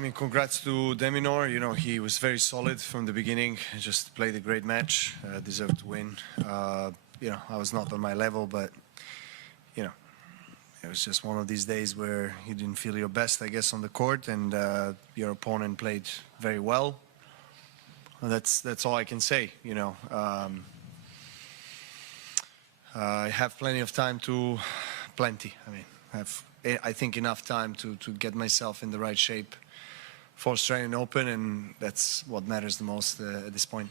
I mean, congrats to Deminor. You know, he was very solid from the beginning. Just played a great match, deserved to win. You know, I was not on my level, but, you know, it was just one of these days where you didn't feel your best, I guess, on the court, and your opponent played very well. And that's all I can say, you know. I have plenty of time I think enough time to get myself in the right shape for Australian Open, and that's what matters the most at this point.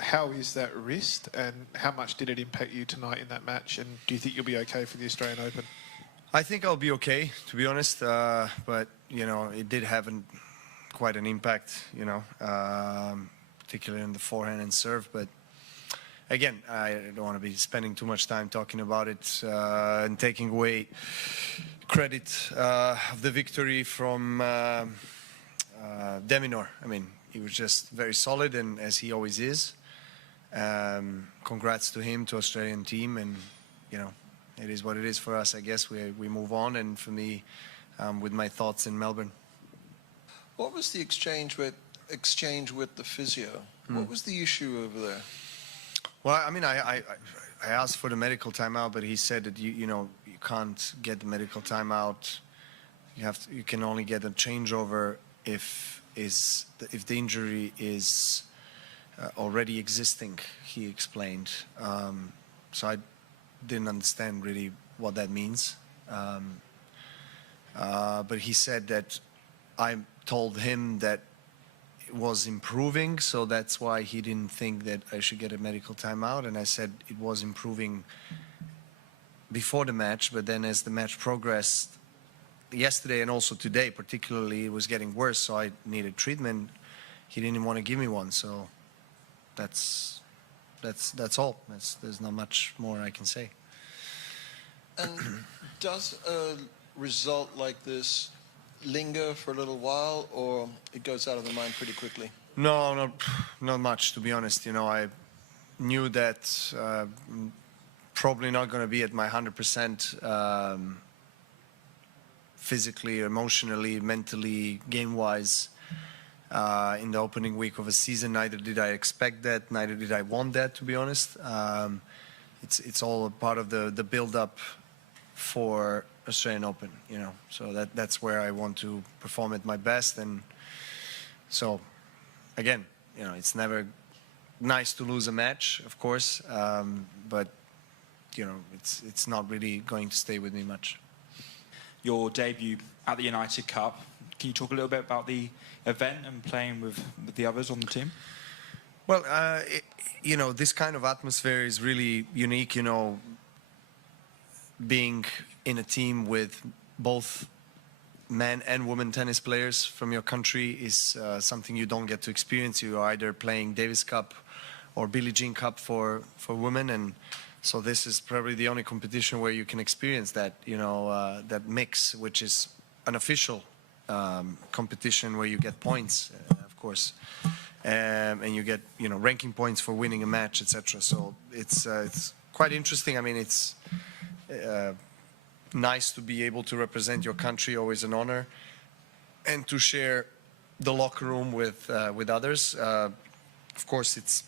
How is that wrist, and how much did it impact you tonight in that match, and do you think you'll be okay for the Australian Open? I think I'll be okay, to be honest, but, you know, it did have quite an impact, you know, particularly in the forehand and serve, but again, I don't want to be spending too much time talking about it and taking away credit of the victory from Deminor. I mean, he was just very solid, and as he always is. Congrats to him, to Australian team, and you know, it is what it is for us. I guess we move on, and for me, with my thoughts in Melbourne. What was the exchange with the physio? What was the issue over there? Well, I mean, I asked for the medical timeout, but he said that you know, you can't get the medical timeout. You can only get a changeover if the injury is already existing. He explained. So I didn't understand really what that means. But he said that I told him that it was improving, so that's why he didn't think that I should get a medical timeout. And I said it was improving before the match, but then as the match progressed, yesterday and also today particularly, it was getting worse, so I needed treatment. He didn't want to give me one, so that's all. There's not much more I can say. And does a result like this linger for a little while, or it goes out of the mind pretty quickly? No, not much, to be honest. You know, I knew that probably not going to be at my 100% physically, emotionally, mentally, game-wise in the opening week of a season. Neither did I expect that, neither did I want that, to be honest. It's all a part of the build-up for Australian Open, you know, so that's where I want to perform at my best. And so again, you know, it's never nice to lose a match, of course, but you know, it's not really going to stay with me much. Your debut at the United Cup, can you talk a little bit about the event and playing with the others on the team? Well, you know, this kind of atmosphere is really unique, you know, being in a team with both men and women tennis players from your country is something you don't get to experience. You are either playing Davis Cup or Billie Jean Cup for women, and so this is probably the only competition where you can experience that, you know, that mix, which is an official competition where you get points, of course, and you get, you know, ranking points for winning a match, etc. So it's quite interesting. I mean, it's nice to be able to represent your country, always an honor, and to share the locker room with others. Of course, it's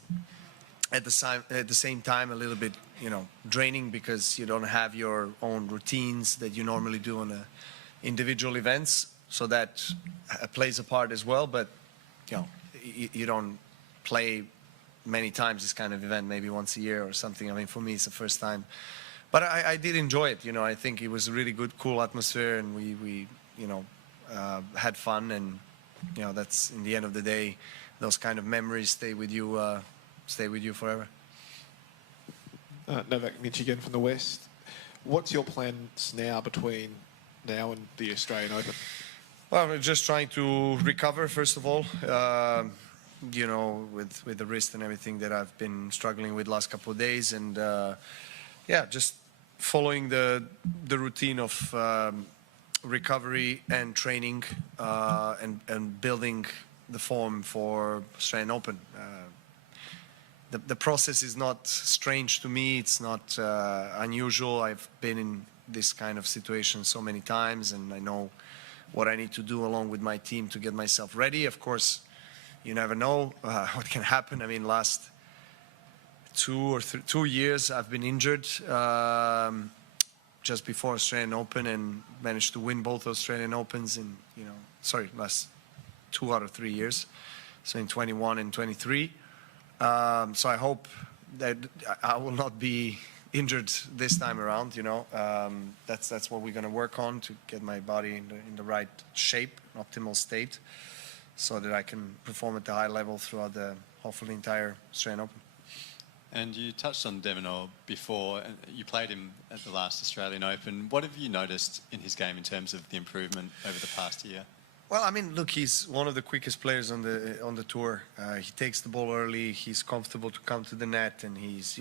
at the same time a little bit, you know, draining, because you don't have your own routines that you normally do on individual events, so that plays a part as well. But you know, you don't play many times this kind of event, maybe once a year or something. I mean, for me, it's the first time. But I did enjoy it, you know. I think it was a really good, cool atmosphere, and we you know, had fun, and you know, that's, in the end of the day, those kind of memories stay with you forever. Novak, Mitch again from the West. What's your plans now between now and the Australian Open? Well, we're just trying to recover, first of all. You know, with the wrist and everything that I've been struggling with last couple of days, and yeah, just following the routine of recovery and training and building the form for Australian Open. The process is not strange to me. It's not unusual. I've been in this kind of situation so many times, and I know what I need to do along with my team to get myself ready. Of course, you never know what can happen. I mean, last 2 years I've been injured just before Australian Open, and managed to win both Australian Opens in, last 2 out of 3 years. So in 21 and 23. So I hope that I will not be injured this time around. That's what we're going to work on, to get my body in the right shape, optimal state, so that I can perform at the high level throughout the hopefully entire Australian Open. And you touched on De Minaur before, and you played him at the last Australian Open. What have you noticed in his game in terms of the improvement over the past year? Well, I mean, look, he's one of the quickest players on the tour. He takes the ball early. He's comfortable to come to the net, and he's,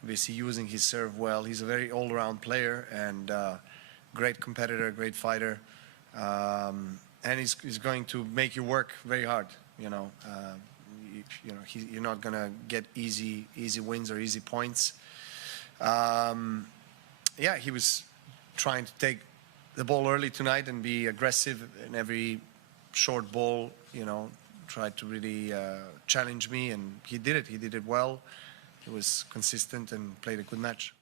obviously using his serve well. He's a very all-around player and great competitor, great fighter, and he's going to make you work very hard. You're not gonna get easy wins or easy points. Yeah, he was trying to take the ball early tonight and be aggressive in every short ball, tried to really challenge me, and he did it. He did it well. He was consistent and played a good match.